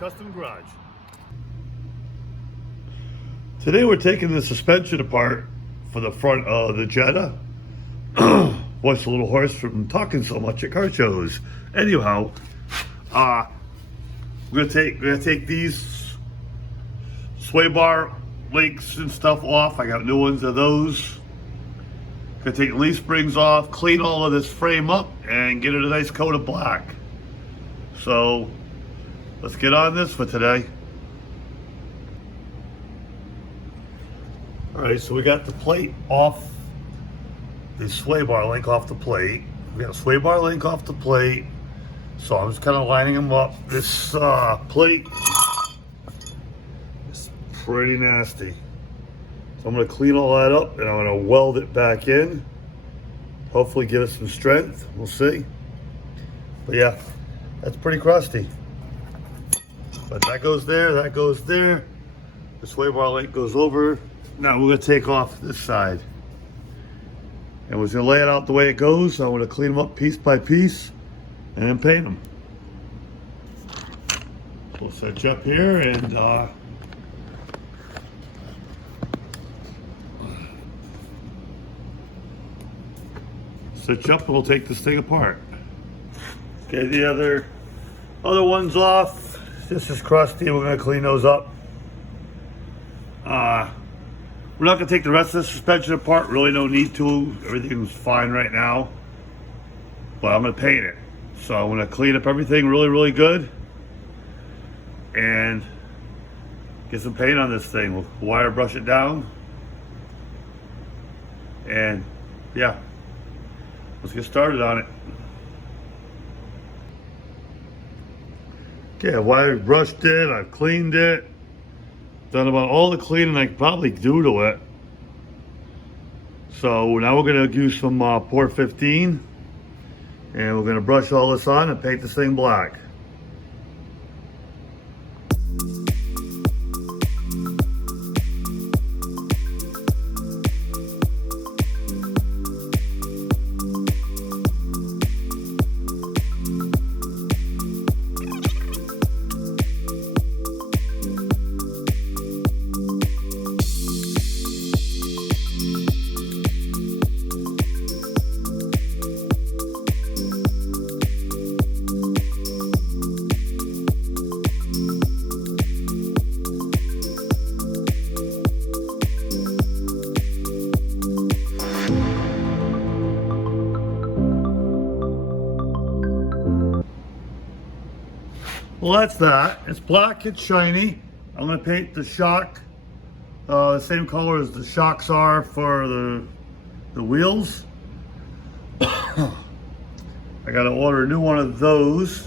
Custom Garage. Today we're taking the suspension apart for the front of the Jetta. Voice a little hoarse from talking so much at car shows. Anyhow, we're gonna take these sway bar links and stuff off. I got new ones of those. Gonna take the leaf springs off, clean all of this frame up, and get it a nice coat of black. So let's get on this for today. All right, so we got the plate off, the sway bar link off the plate. We got a sway bar link off the plate. So I'm just kind of lining them up. This plate is pretty nasty. So I'm gonna clean all that up and I'm gonna weld it back in. Hopefully give it some strength, we'll see. But yeah, that's pretty crusty. But that goes there, that goes there. The sway bar link goes over. Now we're gonna take off this side. And we're gonna lay it out the way it goes. So I'm gonna clean them up piece by piece and then paint them. So we'll set you up here and set you up and we'll take this thing apart. Okay, the other one's off. This is crusty, we're gonna clean those up. We're not gonna take the rest of the suspension apart, really no need to. Everything's fine right now. But I'm gonna paint it. So I'm gonna clean up everything really good. And get some paint on this thing. We'll wire brush it down. And yeah, let's get started on it. Okay, I've wire brushed it, I've cleaned it. Done about all the cleaning I could probably do to it. So now we're gonna use some Port 15 and we're gonna brush all this on and paint this thing black. Well, that's that. It's black, it's shiny. I'm gonna paint the shock the same color as the shocks are for the wheels. I gotta order a new one of those.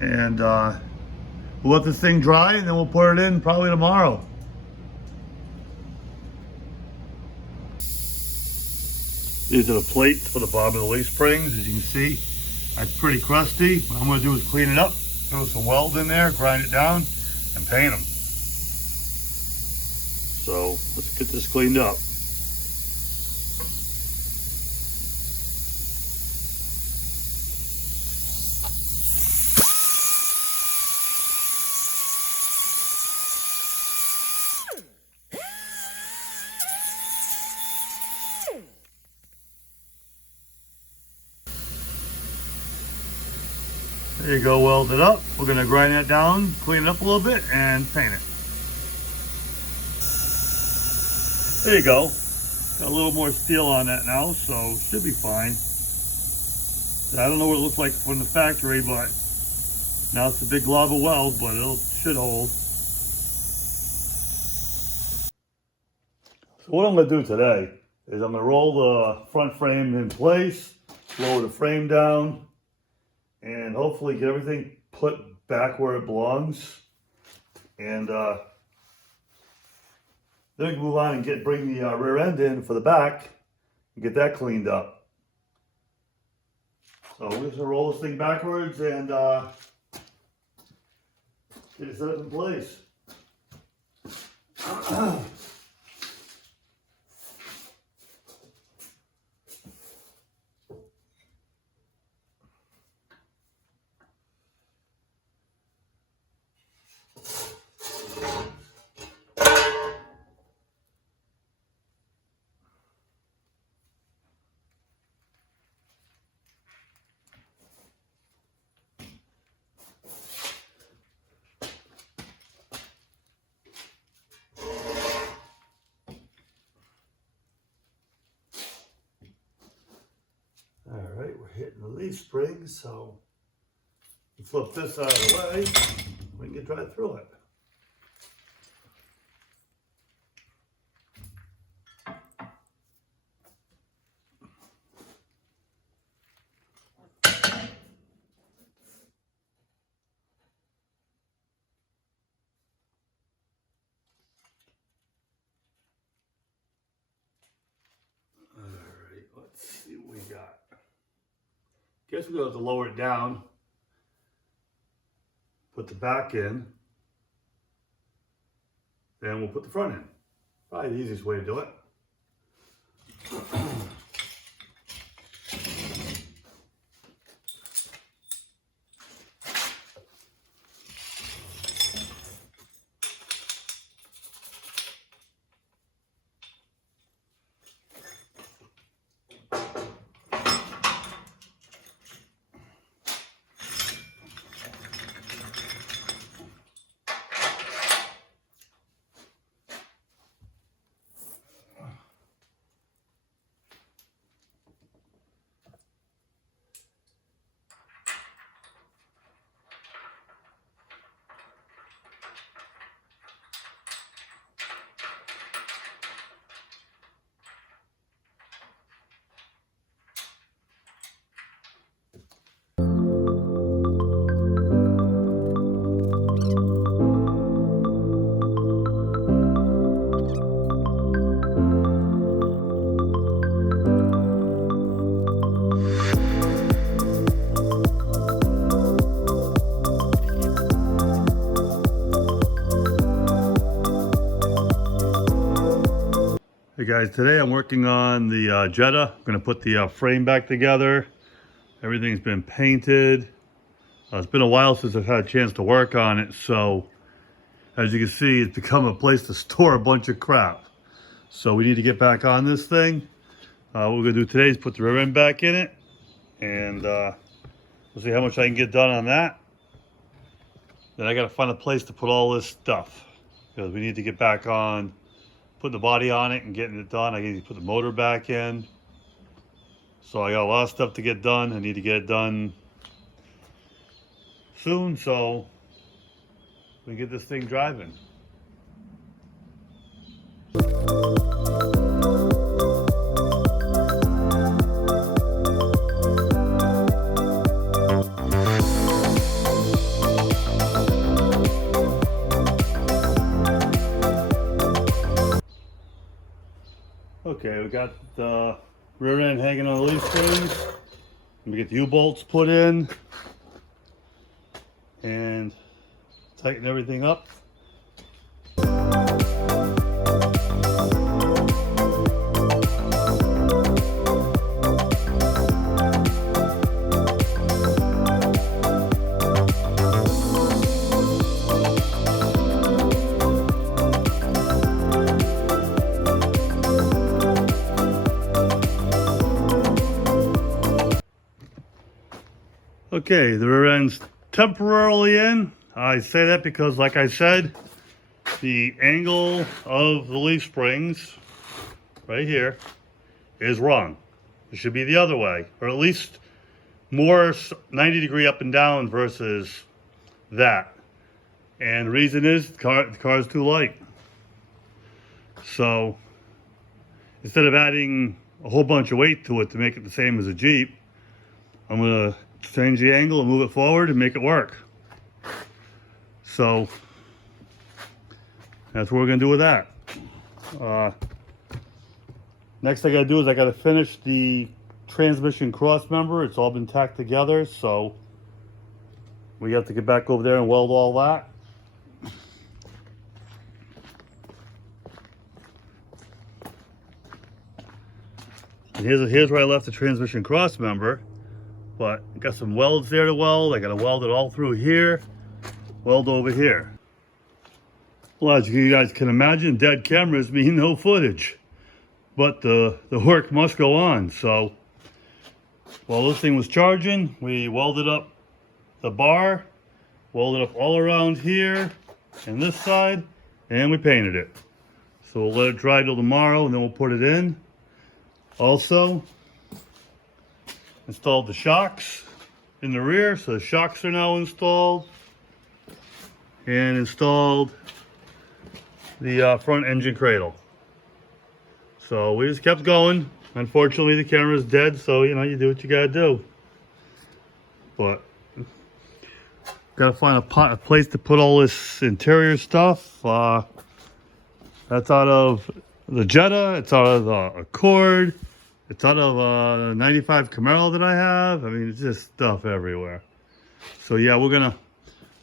And we'll let this thing dry and then we'll put it in probably tomorrow. These are the plates for the bottom of the leaf springs, as you can see. That's pretty crusty. What I'm gonna do is clean it up, throw some weld in there, grind it down, and paint them. So let's get this cleaned up. There you go, weld it up. We're gonna grind that down, clean it up a little bit, and paint it. There you go. Got a little more steel on that now, so should be fine. I don't know what it looks like from the factory, but now it's a big glob of weld, but it should hold. So what I'm gonna do today is I'm gonna roll the front frame in place, lower the frame down, and hopefully get everything put back where it belongs. And then we can move on and bring the rear end in for the back and get that cleaned up. So we're just gonna roll this thing backwards and get it set up in place. springs, so flip this out of the way, we can get right through it. Alright, let's see what we got. Guess we're going to have to lower it down. Put the back in, then we'll put the front in. Probably the easiest way to do it. Hey guys, today I'm working on the Jetta. I'm going to put the frame back together. Everything's been painted. It's been a while since I've had a chance to work on it, so as you can see, it's become a place to store a bunch of crap. So we need to get back on this thing. What we're going to do today is put the rear end back in it, and we'll see how much I can get done on that. Then I got to find a place to put all this stuff, because we need to get back on putting the body on it and getting it done. I need to put the motor back in. So I got a lot of stuff to get done. I need to get it done soon so we can get this thing driving. Okay, we got the rear end hanging on the leaf springs. We get the U-bolts put in and tighten everything up. Okay, the rear end's temporarily in. I say that because, like I said, the angle of the leaf springs right here is wrong. It should be the other way, or at least more 90-degree up and down versus that. And the reason is the car is too light. So instead of adding a whole bunch of weight to it to make it the same as a Jeep, I'm going to change the angle and move it forward and make it work. So that's what we're going to do with that. Next I got to do is I got to finish the transmission cross member. It's all been tacked together, so we have to get back over there and weld all that. And here's where I left the transmission cross member. But I got some welds there to weld. I got to weld it all through here, weld over here. Well, as you guys can imagine, dead cameras mean no footage. But the work must go on. So while this thing was charging, we welded up the bar, welded up all around here and this side, and we painted it. So we'll let it dry till tomorrow and then we'll put it in. Also, installed the shocks in the rear, so the shocks are now installed, and installed the front engine cradle. So we just kept going. Unfortunately, the camera's dead, so you know, you do what you gotta do. But gotta find a place to put all this interior stuff. That's out of the Jetta, it's out of the Accord, it's out of a 95 Camaro that I have. I mean, it's just stuff everywhere. So yeah, we're gonna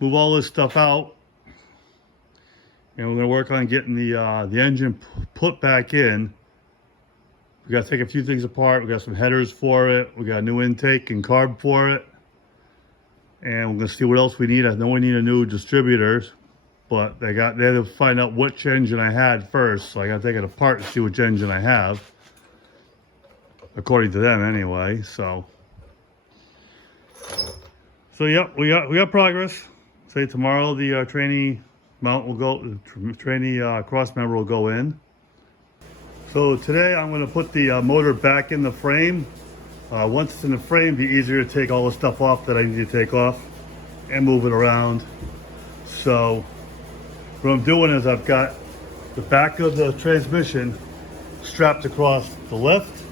move all this stuff out, and we're gonna work on getting the engine put back in. We gotta take a few things apart. We got some headers for it. We got a new intake and carb for it. And we're gonna see what else we need. I know we need a new distributor, but they had to find out which engine I had first. So I gotta take it apart and see which engine I have, according to them anyway. So yeah, we got progress. Say tomorrow the trainee mount will go, the trainee cross member will go in. So today I'm going to put the motor back in the frame. Once it's in the frame, it'll be easier to take all the stuff off that I need to take off and move it around. So what I'm doing is I've got the back of the transmission strapped across the lift,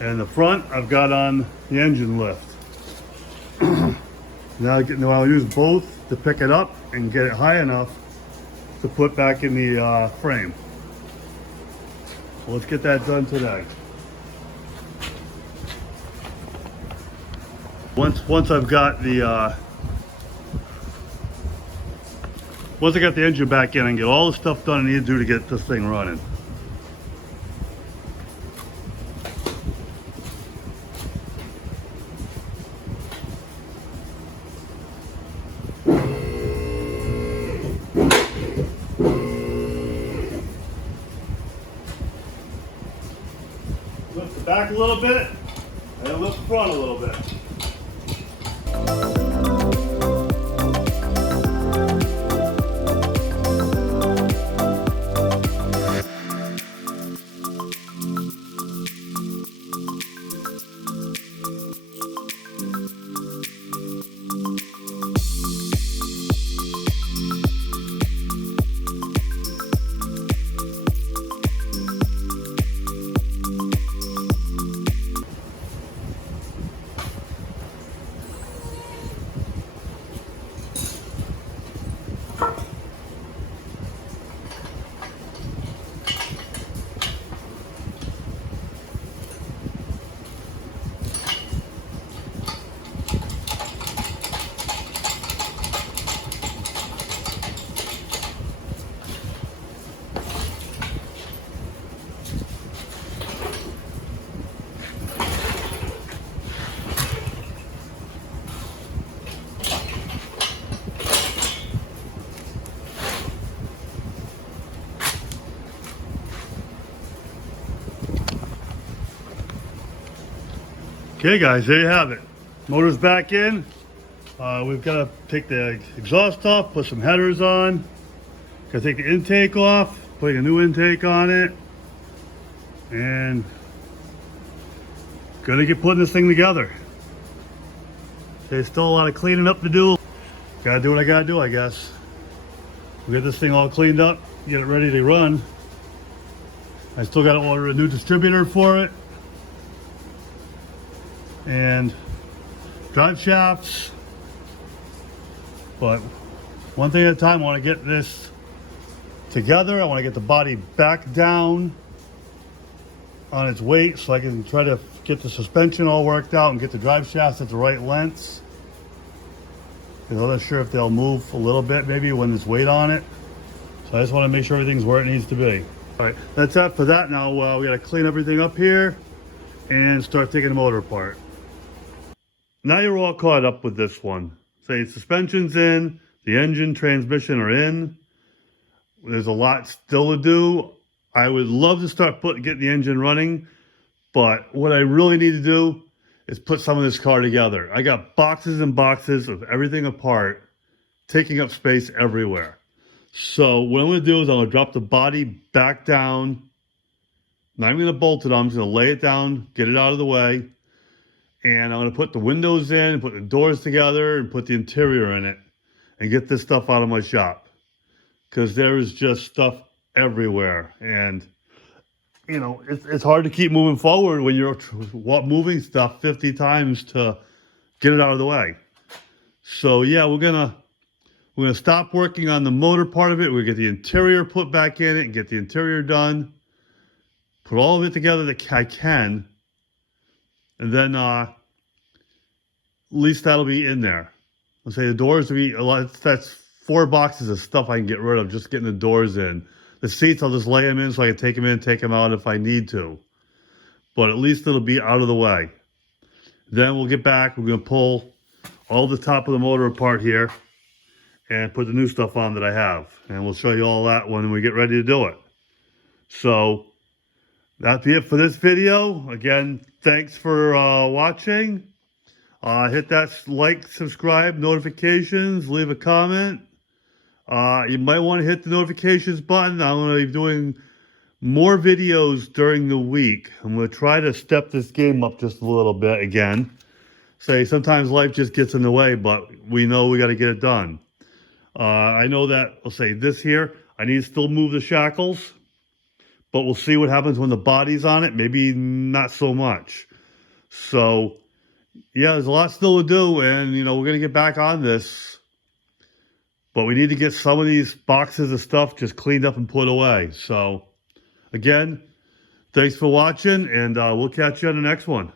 and the front I've got on the engine lift. Now I'll use both to pick it up and get it high enough to put back in the frame. So let's get that done today. Once I've got the once I got the engine back in, I can get all the stuff done I need to do to get this thing running. Lift the back a little bit, and lift the front a little bit. Okay guys, there you have it. Motor's back in. We've got to take the exhaust off, put some headers on. Got to take the intake off, putting a new intake on it. And gonna get putting this thing together. There's still a lot of cleaning up to do. Gotta do what I gotta do, I guess. We'll get this thing all cleaned up, get it ready to run. I still gotta order a new distributor for it. And drive shafts, but one thing at a time. I want to get this together. I want to get the body back down on its weight so I can try to get the suspension all worked out and get the drive shafts at the right lengths. I'm not sure if they'll move a little bit maybe when there's weight on it, so I just want to make sure everything's where it needs to be. All right, that's it for that. Now we got to clean everything up here and start taking the motor apart. Now you're all caught up with this one. Say suspension's in, the engine, transmission are in. There's a lot still to do. I would love to start getting the engine running, but what I really need to do is put some of this car together. I got boxes and boxes of everything apart, taking up space everywhere. So what I'm gonna do is I'm gonna drop the body back down. Not even gonna bolt it on, I'm just gonna lay it down, get it out of the way. And I'm going to put the windows in, put the doors together, and put the interior in it. And get this stuff out of my shop. Because there is just stuff everywhere. And, you know, it's hard to keep moving forward when you're moving stuff 50 times to get it out of the way. So, yeah, we're gonna stop working on the motor part of it. We'll get the interior put back in it and get the interior done. Put all of it together that I can. And then at least that'll be in there. Let's say the doors will be a lot. That's 4 boxes of stuff I can get rid of just getting the doors in. The seats, I'll just lay them in so I can take them in, take them out if I need to. But at least it'll be out of the way. Then we'll get back. We're going to pull all the top of the motor apart here and put the new stuff on that I have. And we'll show you all that when we get ready to do it. So that'll be it for this video. Again, thanks for watching. Hit that like, subscribe, notifications, leave a comment. You might want to hit the notifications button. I'm going to be doing more videos during the week. I'm going to try to step this game up just a little bit again. Sometimes life just gets in the way, but we know we got to get it done. I know that, I'll say this here, I need to still move the shackles, but we'll see what happens when the body's on it. Maybe not so much. So, yeah, there's a lot still to do, and, you know, we're going to get back on this. But we need to get some of these boxes of stuff just cleaned up and put away. So, again, thanks for watching, and we'll catch you on the next one.